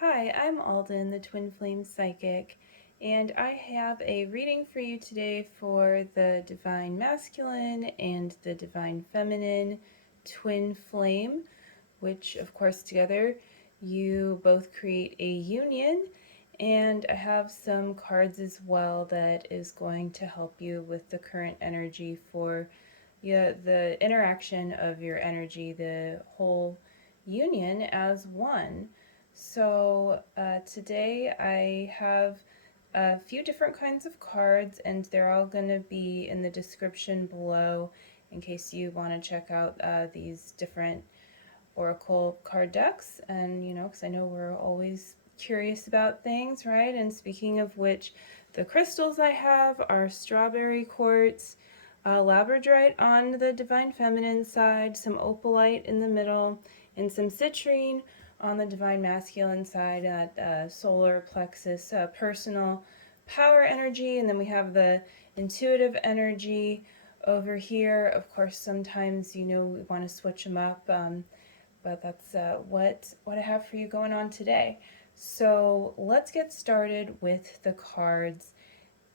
Hi, I'm Alden, the Twin Flame Psychic, and I have a reading for you today for the Divine Masculine and the Divine Feminine Twin Flame, which, of course, together you both create a union. And I have some cards as well that is going to help you with the current energy for the interaction of your energy, the whole union as one. So today I have a few different kinds of cards, and they're all going to be in the description below in case you want to check out these different oracle card decks. And because I know we're always curious about things, right? And speaking of which, the crystals I have are strawberry quartz, labradorite on the divine feminine side, some opalite in the middle, and some citrine on the divine masculine side, that solar plexus, personal power energy. And then we have the intuitive energy over here. Of course, sometimes we want to switch them up, but that's what I have for you going on today. So let's get started with the cards.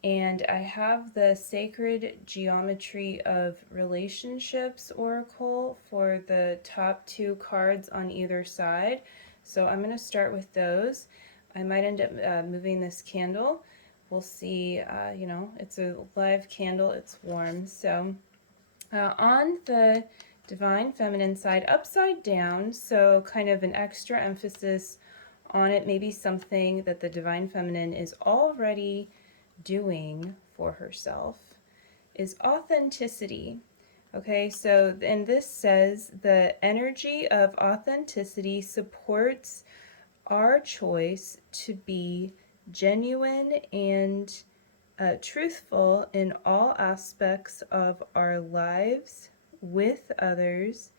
And I have the Sacred Geometry of Relationships Oracle for the top two cards on either side. So I'm going to start with those. I might end up moving this candle. We'll see. It's a live candle. It's warm. So on the Divine Feminine side, upside down, so kind of an extra emphasis on it, maybe something that the Divine Feminine is already doing for herself, is authenticity. Okay, so, and this says the energy of authenticity supports our choice to be genuine and truthful in all aspects of our lives with others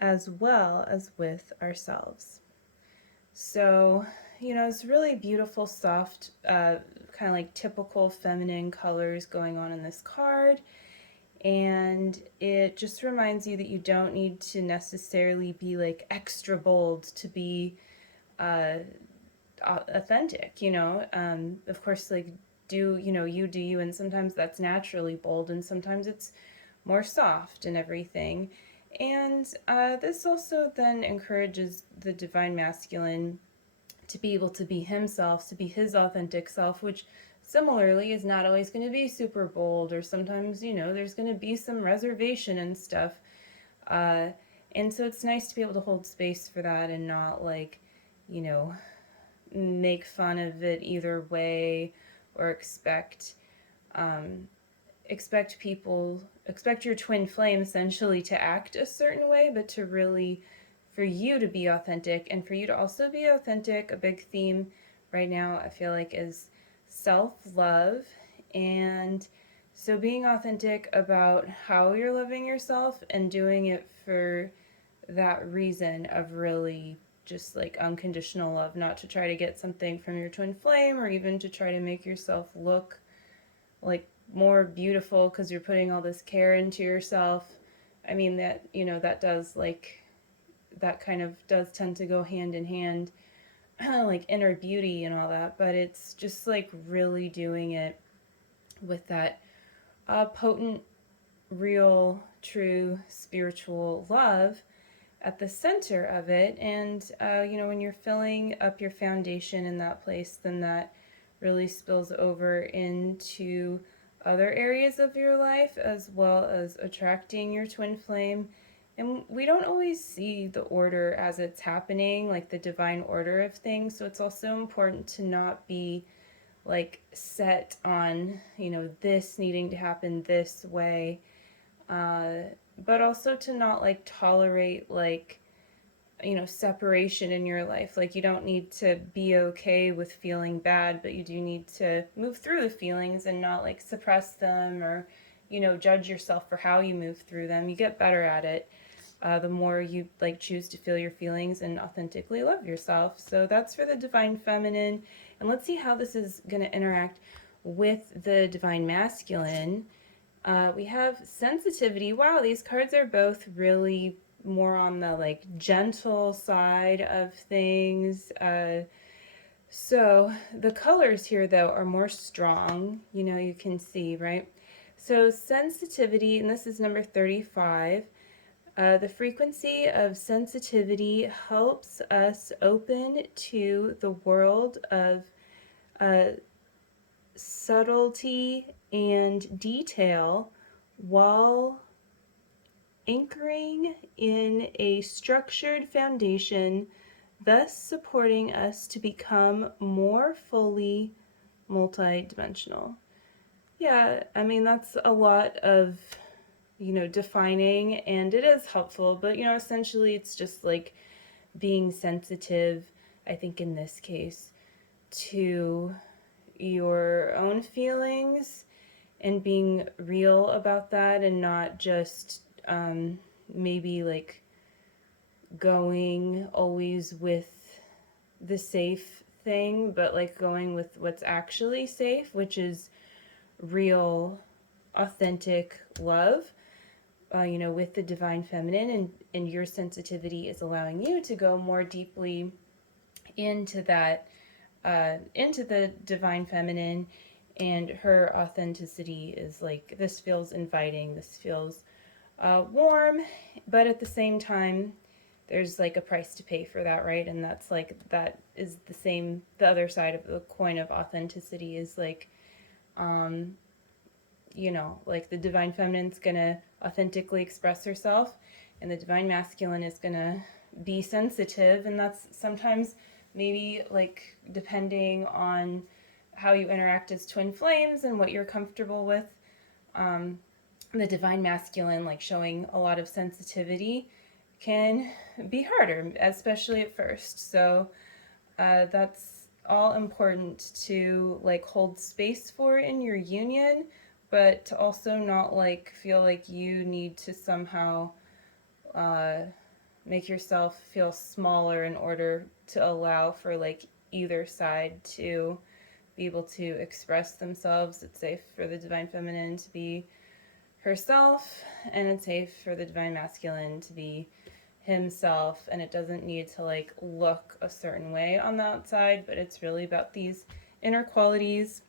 as well as with ourselves. So, it's really beautiful, soft, kind of like typical feminine colors going on in this card. And it just reminds you that you don't need to necessarily be like extra bold to be authentic, Of course, like, you do you, and sometimes that's naturally bold, and sometimes it's more soft and everything. And this also then encourages the divine masculine to be able to be himself, to be his authentic self, which similarly is not always going to be super bold, or sometimes, there's going to be some reservation and stuff. And so it's nice to be able to hold space for that and not like, you know, make fun of it either way, or expect your twin flame essentially to act a certain way, but to really, for you to be authentic, and for you to also be authentic. A big theme right now, I feel like, is self-love. And so being authentic about how you're loving yourself and doing it for that reason of really just like unconditional love, not to try to get something from your twin flame, or even to try to make yourself look like more beautiful because you're putting all this care into yourself. I mean, that does, like, that kind of does tend to go hand in hand, like inner beauty and all that, but it's just like really doing it with that potent, real, true spiritual love at the center of it. And when you're filling up your foundation in that place, then that really spills over into other areas of your life, as well as attracting your twin flame. And we don't always see the order as it's happening, like the divine order of things. So it's also important to not be like set on, this needing to happen this way. But also to not like tolerate like, separation in your life. Like, you don't need to be okay with feeling bad, but you do need to move through the feelings and not like suppress them, or judge yourself for how you move through them. You get better at it the more you like choose to feel your feelings and authentically love yourself. So that's for the divine feminine. And let's see how this is going to interact with the divine masculine. We have sensitivity. Wow, these cards are both really more on the like gentle side of things. So the colors here though are more strong, you can see, right? So sensitivity, and this is number 35, the frequency of sensitivity helps us open to the world of uh, subtlety and detail while anchoring in a structured foundation, thus supporting us to become more fully multidimensional. Yeah, I mean, that's a lot of, defining, and it is helpful, but, essentially it's just like being sensitive, I think in this case, to your own feelings and being real about that and not just maybe like going always with the safe thing, but like going with what's actually safe, which is real, authentic love, with the divine feminine, and your sensitivity is allowing you to go more deeply into that, into the divine feminine, and her authenticity is like, this feels inviting, this feels warm, but at the same time, there's like a price to pay for that, right? And that's like, that is the same, the other side of the coin of authenticity is like, um, like the divine feminine's gonna authentically express herself, and the divine masculine is gonna be sensitive, and that's sometimes maybe like depending on how you interact as twin flames and what you're comfortable with. Um, the divine masculine, like showing a lot of sensitivity, can be harder, especially at first. So that's all important to like hold space for in your union, but to also not like feel like you need to somehow uh, make yourself feel smaller in order to allow for like either side to be able to express themselves. It's safe for the divine feminine to be herself, and it's safe for the divine masculine to be himself, and it doesn't need to like look a certain way on the outside, but it's really about these inner qualities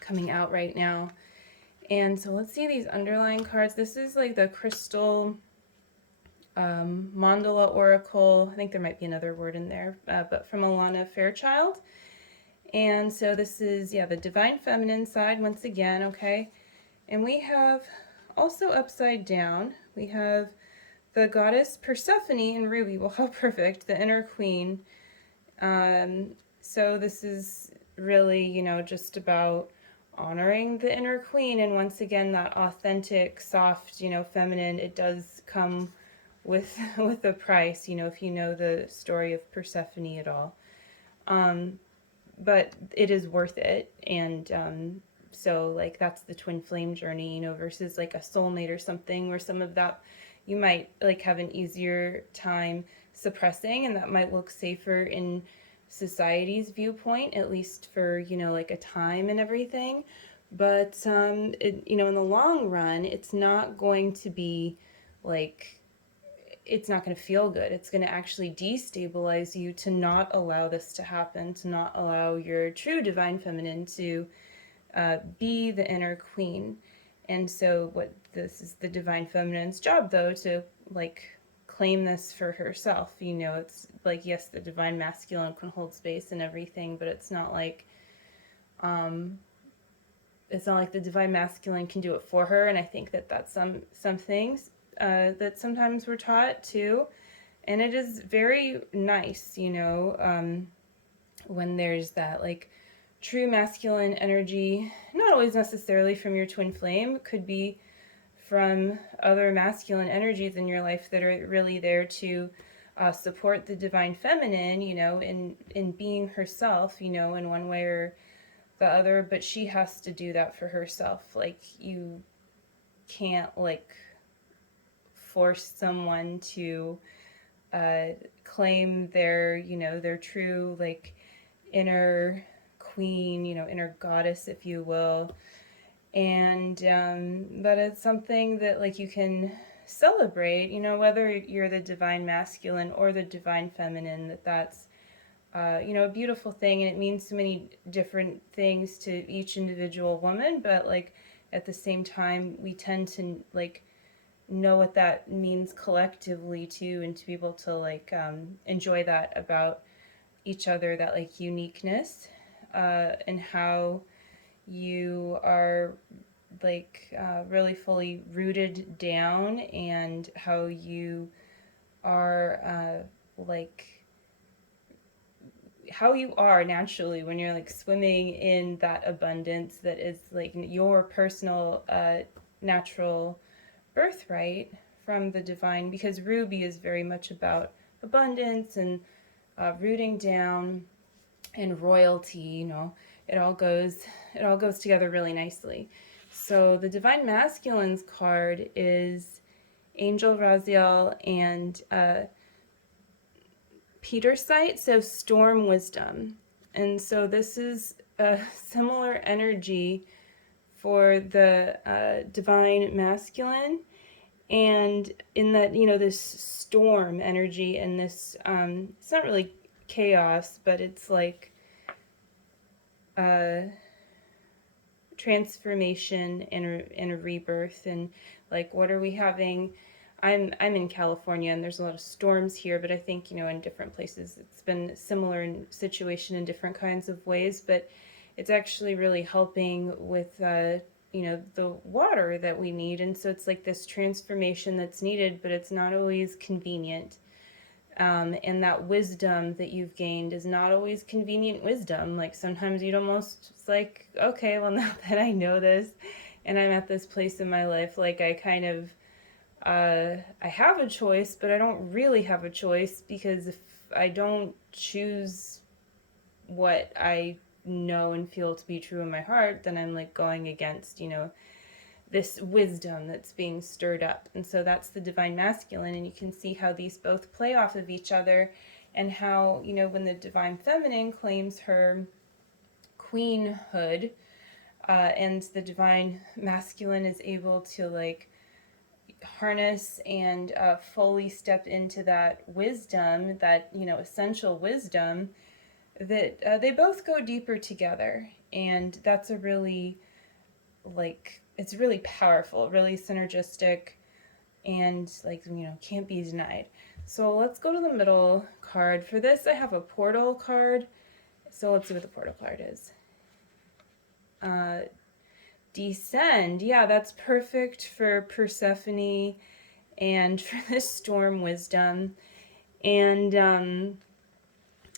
coming out right now. And so let's see these underlying cards. This is like the crystal Mandala oracle. I think there might be another word in there, but from Alana Fairchild. And so this is, yeah, the divine feminine side once again, okay? And we have also upside down, we have the goddess Persephone in ruby. Well, how perfect, the inner queen. So this is really, just about honoring the inner queen. And once again, that authentic, soft, feminine, it does come with with a price, if you know the story of Persephone at all. But it is worth it. And so like that's the twin flame journey, versus like a soulmate or something, where some of that you might like have an easier time suppressing, and that might look safer in society's viewpoint, at least for like a time and everything. But in the long run, it's not going to be like, it's not going to feel good. It's going to actually destabilize you to not allow this to happen, to not allow your true divine feminine to be the inner queen. And so what this is the divine feminine's job, though, to like claim this for herself. It's like, yes, the divine masculine can hold space and everything, but it's not like the divine masculine can do it for her. And I think that that's some things that sometimes we're taught too, and it is very nice, when there's that like true masculine energy, not always necessarily from your twin flame, could be from other masculine energies in your life that are really there to support the divine feminine, in being herself, in one way or the other. But she has to do that for herself. Like, you can't like force someone to claim their true like inner queen, inner goddess, if you will. And but it's something that like you can celebrate, whether you're the divine masculine or the divine feminine, that's a beautiful thing, and it means so many different things to each individual woman, but like at the same time we tend to like know what that means collectively too, and to be able to like enjoy that about each other, that like uniqueness, and how you are like really fully rooted down, and how you are like how you are naturally when you're like swimming in that abundance that is like your personal natural birthright from the divine, because Ruby is very much about abundance and rooting down and royalty. It all goes together really nicely. So the divine masculines card is Angel Raziel and Peter site, so storm wisdom. And so this is a similar energy for the divine masculine, and in that, this storm energy, and this it's not really chaos, but it's like transformation and a rebirth. And like, what are we having? I'm in California, and there's a lot of storms here, but I think, in different places it's been similar in situation in different kinds of ways. But it's actually really helping with the water that we need. And so it's like this transformation that's needed, but it's not always convenient. And that wisdom that you've gained is not always convenient wisdom. Like sometimes you'd almost, it's like, okay, well, now that I know this and I'm at this place in my life, like I kind of I have a choice, but I don't really have a choice, because if I don't choose what I know and feel to be true in my heart, then I'm like going against, this wisdom that's being stirred up. And so that's the divine masculine, and you can see how these both play off of each other, and how, when the divine feminine claims her queenhood, and the divine masculine is able to like harness and fully step into that wisdom, that essential wisdom, that they both go deeper together. And that's a really like, it's really powerful, really synergistic, and like, can't be denied. So let's go to the middle card. For this I have a portal card, so let's see what the portal card is. Descend. Yeah, that's perfect for Persephone and for this storm wisdom. And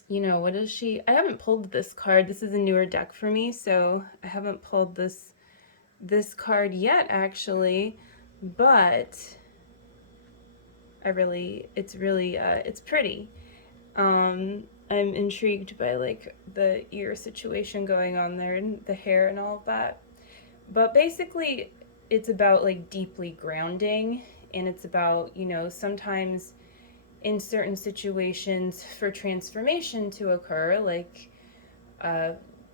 what is she? I haven't pulled this card. This is a newer deck for me, so I haven't pulled this card yet, actually. But it's pretty. I'm intrigued by like the ear situation going on there, and the hair and all of that. But basically, it's about like deeply grounding, and it's about, sometimes in certain situations for transformation to occur, like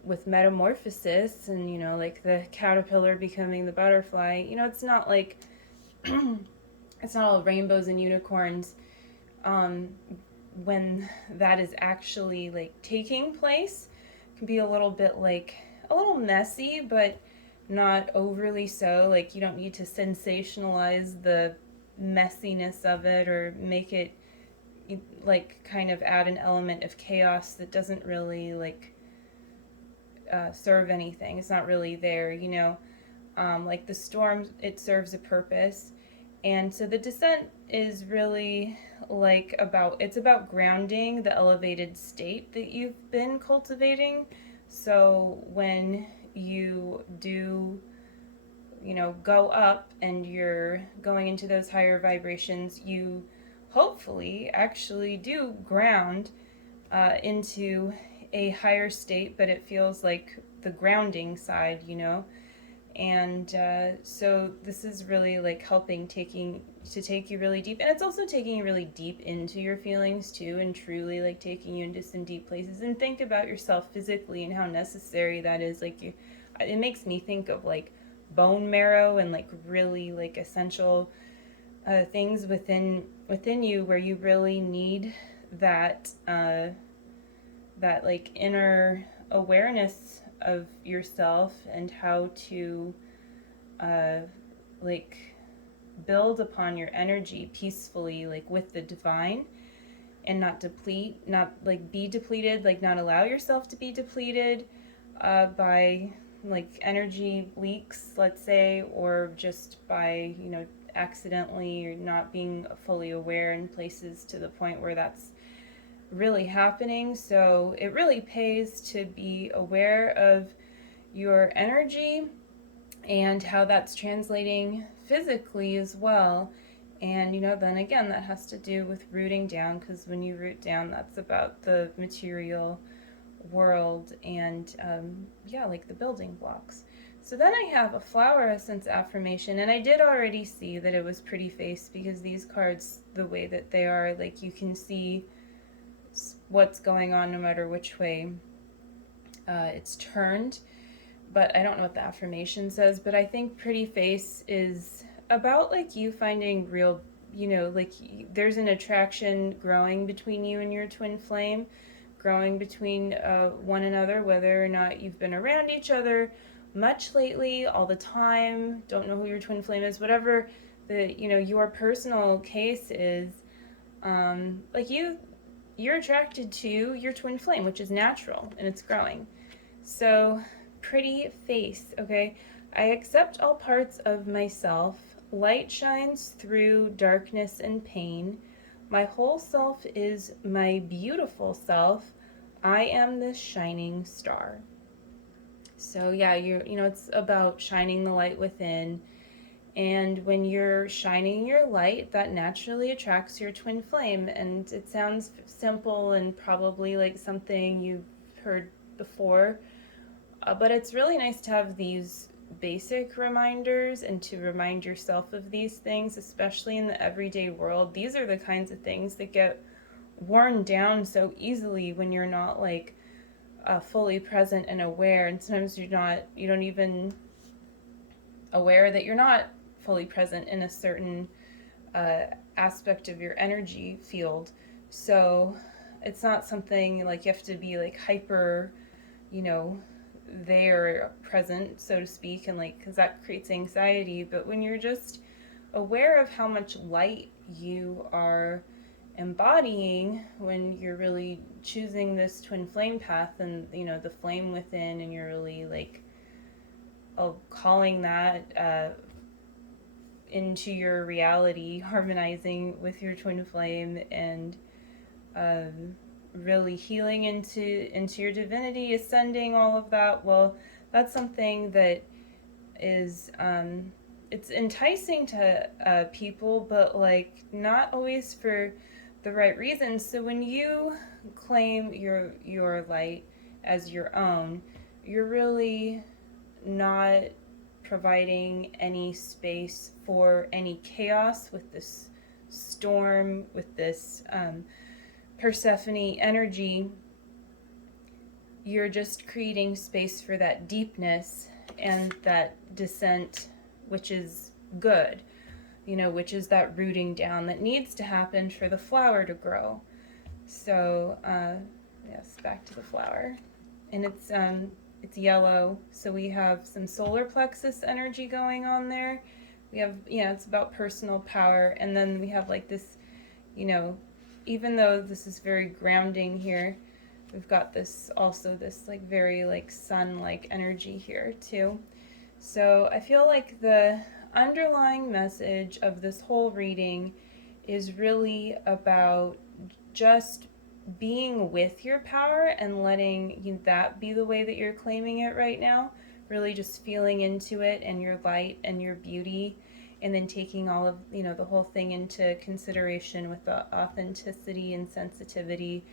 with metamorphosis, and, like the caterpillar becoming the butterfly, it's not like, it's not all rainbows and unicorns. When that is actually like taking place, it can be a little bit like a little messy, but not overly so. Like, you don't need to sensationalize the messiness of it, or make it like kind of add an element of chaos that doesn't really like serve anything. It's not really there, like the storm, it serves a purpose. And so the descent is really like it's about grounding the elevated state that you've been cultivating. So when you do, go up and you're going into those higher vibrations, you hopefully actually do ground into a higher state, but it feels like the grounding side, And so this is really like helping take you really deep, and it's also taking you really deep into your feelings too, and truly like taking you into some deep places. And think about yourself physically and how necessary that is. Like, it makes me think of like bone marrow, and like really like essential things within you where you really need that that like inner awareness of yourself and how to uh, like build upon your energy peacefully, like with the divine, and not deplete, not like be depleted, like not allow yourself to be depleted by like energy leaks, let's say, or just by, you know, accidentally or not being fully aware in places to the point where that's really happening. So it really pays to be aware of your energy and how that's translating physically as well. And, you know, then again, that has to do with rooting down, because when you root down, that's about the material world and, yeah, like the building blocks. So then I have a flower essence affirmation, and I did already see that it was pretty face, because these cards, the way that they are, like you can see what's going on no matter which way it's turned. But I don't know what the affirmation says, but I think pretty face is about like you finding real, you know, like there's an attraction growing between you and your twin flame, growing between one another, whether or not you've been around each other much lately, all the time, don't know who your twin flame is, whatever the, you know, your personal case is, like you're attracted to your twin flame, which is natural and it's growing. So, pretty face, okay? I accept all parts of myself. Light shines through darkness and pain. My whole self is my beautiful self. I am the shining star. So yeah, you know, it's about shining the light within. And when you're shining your light, that naturally attracts your twin flame. And it sounds simple and probably like something you've heard before, but it's really nice to have these basic reminders and to remind yourself of these things, especially in the everyday world. These are the kinds of things that get worn down so easily when you're not like fully present and aware. And sometimes you don't even aware that you're not fully present in a certain aspect of your energy field. So it's not something like you have to be like hyper, you know, there present, so to speak, and like, because that creates anxiety. But when you're just aware of how much light you are embodying, when you're really choosing this twin flame path and, you know, the flame within, and you're really like calling that into your reality, harmonizing with your twin flame, and really healing into your divinity, ascending, all of that. Well, that's something that is it's enticing to people, but like not always for the right reasons. So when you claim your light as your own, you're really not providing any space for any chaos with this storm, with this Persephone energy. You're just creating space for that deepness and that descent, which is good, you know, which is that rooting down that needs to happen for the flower to grow. So, yes, back to the flower. And it's yellow, so we have some solar plexus energy going on there. We have, yeah, it's about personal power. And then we have like this, you know, even though this is very grounding here, we've got this also this like very like sun-like energy here too. So I feel like the underlying message of this whole reading is really about just being with your power and letting that be the way that you're claiming it right now. Really just feeling into it and your light and your beauty, and then taking all of, you know, the whole thing into consideration with the authenticity and sensitivity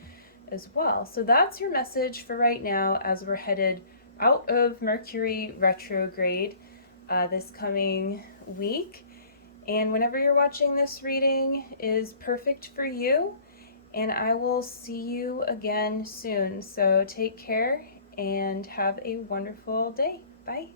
as well. So that's your message for right now as we're headed out of Mercury retrograde this coming week. And whenever you're watching this reading is perfect for you. And I will see you again soon. So take care and have a wonderful day. Bye.